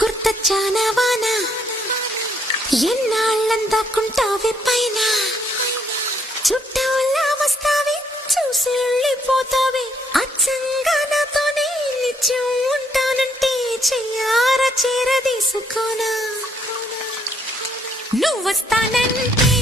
గుర్తొచ్చానా వాన ఎన్నాళ్ళందాకుంటావే పైన చుట్టూలా వస్తావే చూసి వెళ్ళిపోతావే అచ్చంగా నాతోనే నిత్యం ఉంటానంటే చెయ్యారా చేరదీసుకోనా నువ్వు వస్తానంటే